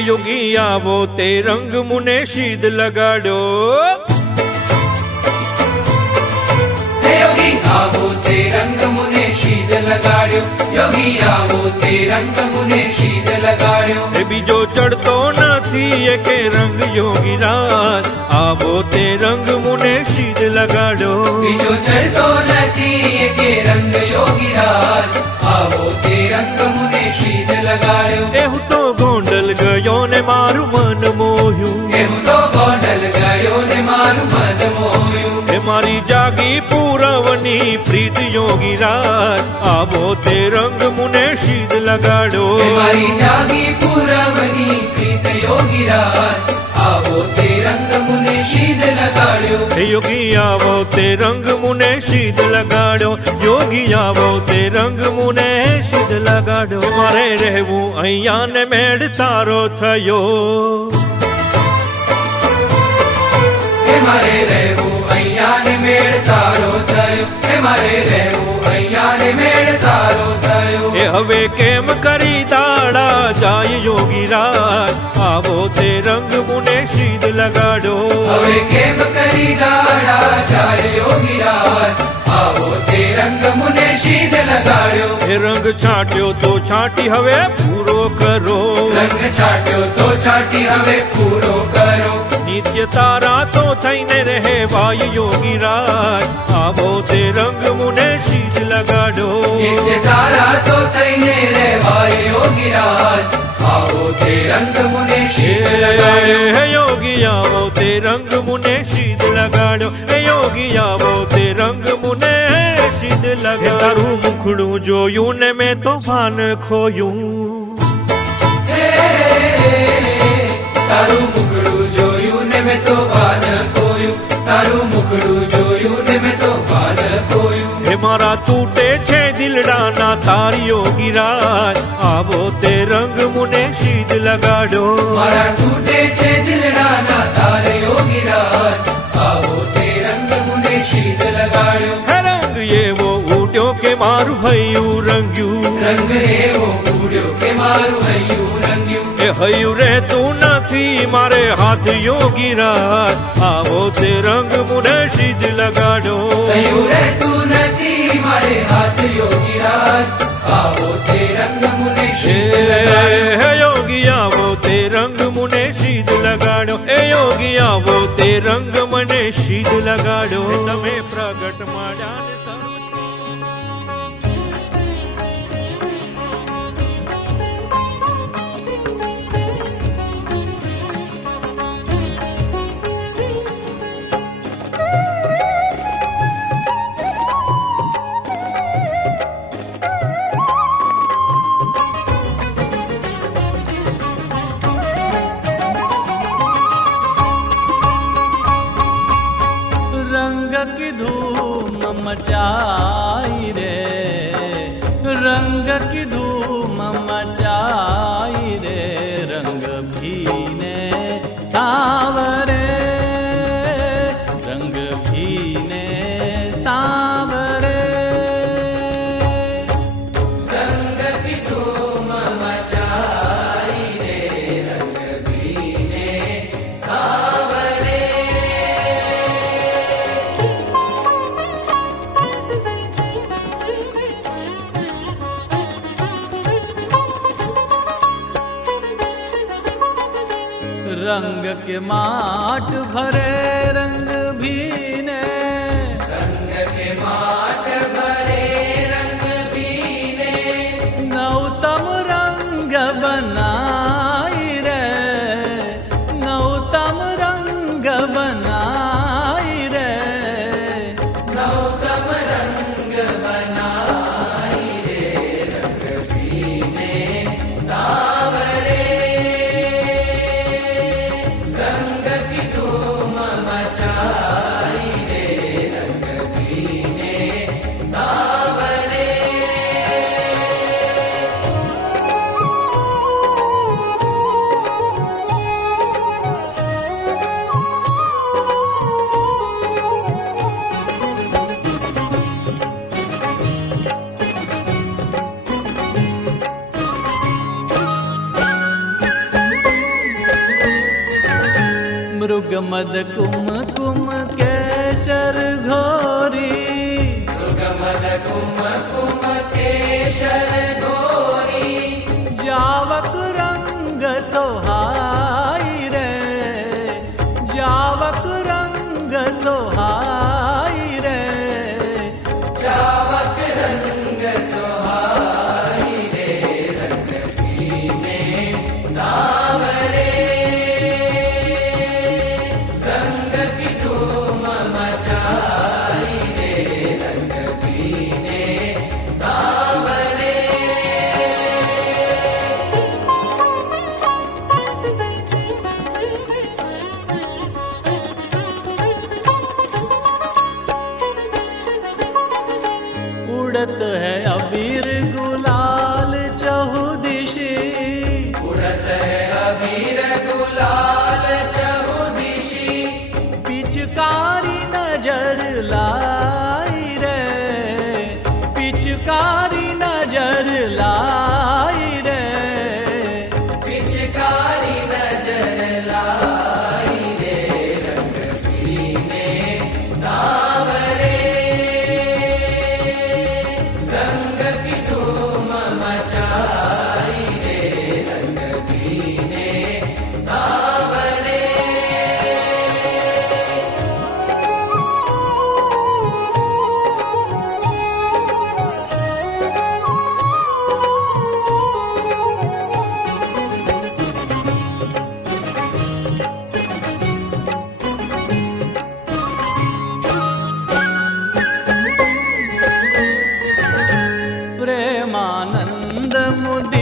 એ યોગી આવો તે રંગ મુને સીધ લગાડો યોગી આવો તે રંગ મુને શીદ લગાડ્યો યોગી આવો તે રંગ મુને શીદ લગાડ્યો એ બીજો ચડતો નથી કે રંગ યોગીરાજ આવો તે રંગ મુને સીધ લગાડો બીજો ચડતો નથી કે રંગ યોગીરાજ આવો તે રંગ મુને શીદ લગાડ્યો એ હું તો ગોંડલ ગયો ને મારું મન મોહ્યું એ હું તો ગોંડલ ગયો ને મારું મન મોહ્યું એ મારી જાગી પૂરવની પ્રીત યોગીરાજ આવો તે રંગ મુને સીધ લગાડો એ મારી જાગી પૂરવની પ્રીત યોગીરાજ આવો તે રંગ મુને શીદ લગાડ્યો એ યોગી આવો તે રંગ મુને સીધ લગાડો યોગી આવો તે રંગ મુને સીધ લગાડો મારે રહેવું અહીંયા ને મેળ તારો થયો હે મારે રહેવું અહીંયા ને મેળ તારો થયો હે મારે રહેવું અહીંયા ને મેળ તારો થયો એ હવે કેમ કરી દાડા જાય યોગીરાજ આવો તે રંગ મુને સીધ લગાડો હવે કેમ કરી દાડા જાય યોગીરાજ આવો તે રંગ મુને શીદ લગાડ્યો એ રંગ છાંટ્યો તો છાંટી હવે પૂરો કરો રંગ છાટ્યો તો છાટી હવે પૂરો કરો નિત્ય તારા તો થઈને રહે ભાઈ યોગીરાજ આવો તે રંગ મુને સીધ લગાડો નિત્ય તારા તો થઈને રહેવાય યોગીરાજ આવો તે રંગ મુને શીદ લગાડ્યો હે યોગી આવો તે રંગ મુને સીધ લગાડો હે યોગી આવો તે રંગ મુને સીધ લગાડો તારું મુખડું જોયું ને મેં તો ભાન ખોયું તારું મુખડું જોયું ને મેં તો ભાન ખોયું તારું મુખડું જોયું ને મેં તો ભાન ખોયું હે મારા તૂટે છે દિલડાના તારી યોગીરાજ આવો તે રંગ મુને સીધ લગાડો મારા તૂટે છે દિલડાના તારે યોગીરાજ આવો તે રંગ મુને શીદ લગાડ્યો હે રંગ એવો ઉડ્યો કે મારું હૈયું રંગ્યું રંગ એવો ઉડ્યો કે મારું હૈયું રંગ્યું એ હૈયું રહેતું નથી મારે હાથ યોગીરાજ આવો તે રંગ મુને સીધ લગાડો હૈયું રહેતું નથી મારે હાથ યોગીરાજ આવો તે રંગ મુને શીદ લગાડ્યો હે યોગી આવો તે રંગ મુને સીધ લગાડો એ યોગી આવો તે રંગ મને સીધ લગાડો તમે પ્રગટ મળ્યા ને તરું रंग की धूम मचाई रे रंग की धूम मचाई रे रंग भीने सावरे रंग भीने सावरे रंग की धूम मचाई रे रंग भीने सावरे रंग के माट भरे रंग भीने रंग के माट भरे रंग भीने नौतम रंग बनाई रे नौतम रंग बनाई रे नौतम रंग बनाई रे रंग भीने सावरे रंग की धूम मचाई रे मृगमद कुमकुम केशर घोरी, मृगमद कुमकुम केशर घोरी, जावक रंग सोहाई रे, जावक रंग सोहाई रे, जावक रंग सोहाई रे, रंग पीने सावरे, रंग की धूम मचाई रे, रंग पीने सावरे। उड़त है अबीर गुलाल चहुदिशी, उड़त है अबीर गुलाल चहुदिशी, पिचकारी नजर लाई रे, पिचकारी नजर लाई रे, पिचकारी नजर लाई रे, रंग पीने सावरे, रंग की धूम मचाई रे, रंग पीने सावरे। प्रेमानंद मुदि